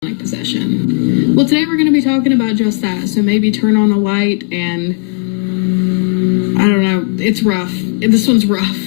possession. Well, today we're going to be talking about just that, so maybe turn on a light and I don't know, it's rough. This one's rough.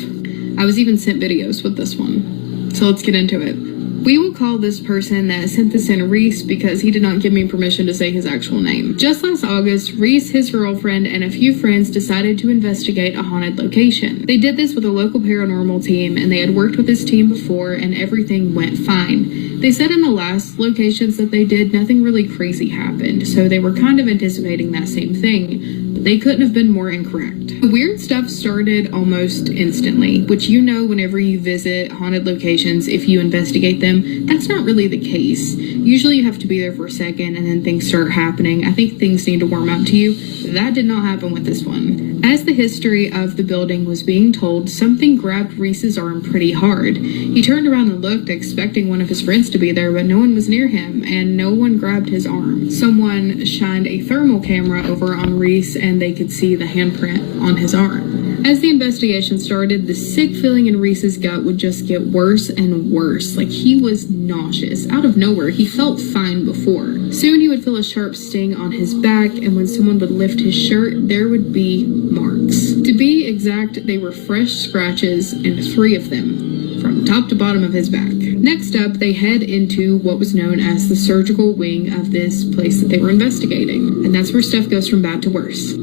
I was even sent videos with this one, so let's get into it. We will call this person that sent this in Reese because he did not give me permission to say his actual name. Just last August, Reese, his girlfriend, and a few friends decided to investigate a haunted location. They did this with a local paranormal team, and they had worked with this team before, and everything went fine. They said in the last locations that they did, nothing really crazy happened, so they were kind of anticipating that same thing. They couldn't have been more incorrect. The weird stuff started almost instantly, which you know whenever you visit haunted locations, if you investigate them, that's not really the case. Usually you have to be there for a second and then things start happening. I think things need to warm up to you. That did not happen with this one. As the history of the building was being told, something grabbed Reese's arm pretty hard. He turned around and looked, expecting one of his friends to be there, but no one was near him, and no one grabbed his arm. Someone shined a thermal camera over on Reese, and they could see the handprint on his arm. As the investigation started, the sick feeling in Reese's gut would just get worse and worse. Like, he was nauseous. Out of nowhere, he felt fine before. Soon he would feel a sharp sting on his back, and when someone would lift his shirt, there would be marks. To be exact, they were fresh scratches, and 3 of them, from top to bottom of his back. Next up, they head into what was known as the surgical wing of this place that they were investigating, and that's where stuff goes from bad to worse.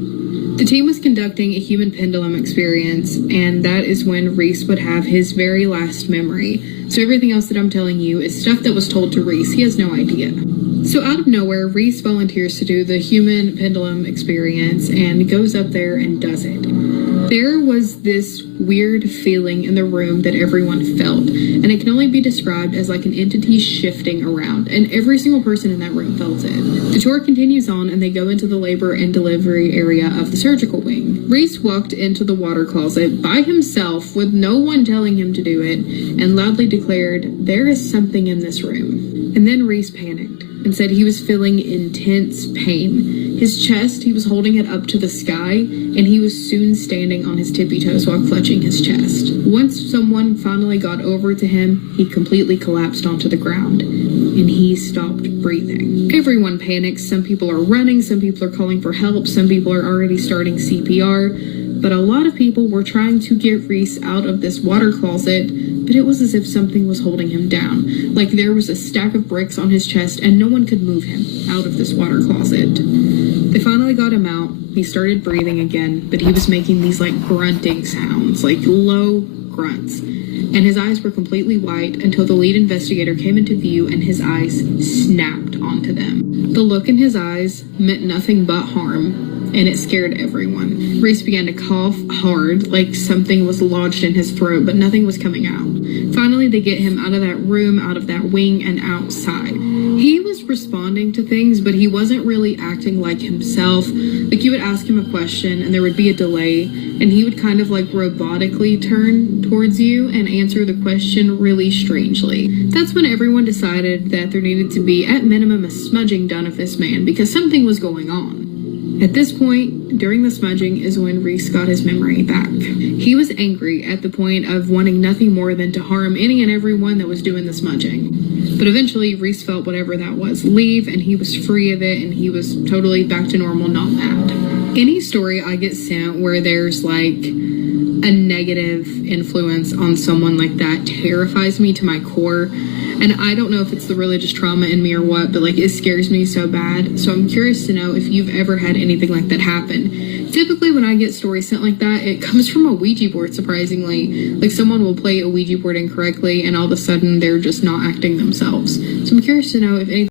The team was conducting a human pendulum experience, and that is when Reese would have his very last memory. So everything else that I'm telling you is stuff that was told to Reese. He has no idea. So out of nowhere, Reese volunteers to do the human pendulum experience and goes up there and does it. There was this weird feeling in the room that everyone felt, and it can only be described as like an entity shifting around, and every single person in that room felt it. The tour continues on, and they go into the labor and delivery area of the surgical wing. Reese walked into the water closet by himself with no one telling him to do it, and loudly declared, "There is something in this room." And then Reese panicked and said he was feeling intense pain. His chest, he was holding it up to the sky, and he was soon standing on his tippy toes while clutching his chest. Once someone finally got over to him, he completely collapsed onto the ground, and he stopped breathing. Everyone panics. Some people are running, some people are calling for help, some people are already starting CPR, but a lot of people were trying to get Reese out of this water closet, but it was as if something was holding him down. Like there was a stack of bricks on his chest, and no one could move him out of this water closet. They finally got him out. He started breathing again, but he was making these like grunting sounds, like low grunts. And his eyes were completely white until the lead investigator came into view and his eyes snapped onto them. The look in his eyes meant nothing but harm, and it scared everyone. Reese began to cough hard, like something was lodged in his throat, but nothing was coming out. Finally, they get him out of that room, out of that wing, and outside. He was responding to things, but he wasn't really acting like himself. Like, you would ask him a question, and there would be a delay, and he would kind of like robotically turn towards you and answer the question really strangely. That's when everyone decided that there needed to be, at minimum, a smudging done of this man, because something was going on. At this point, during the smudging, is when Reese got his memory back. He was angry at the point of wanting nothing more than to harm any and everyone that was doing the smudging. But eventually, Reese felt whatever that was leave, and he was free of it, and he was totally back to normal, not mad. Any story I get sent where there's like a negative influence on someone like that terrifies me to my core. And I don't know if it's the religious trauma in me or what, but like it scares me so bad. So I'm curious to know if you've ever had anything like that happen. Typically when I get stories sent like that, it comes from a Ouija board, surprisingly. Like someone will play a Ouija board incorrectly and all of a sudden they're just not acting themselves. So I'm curious to know if anything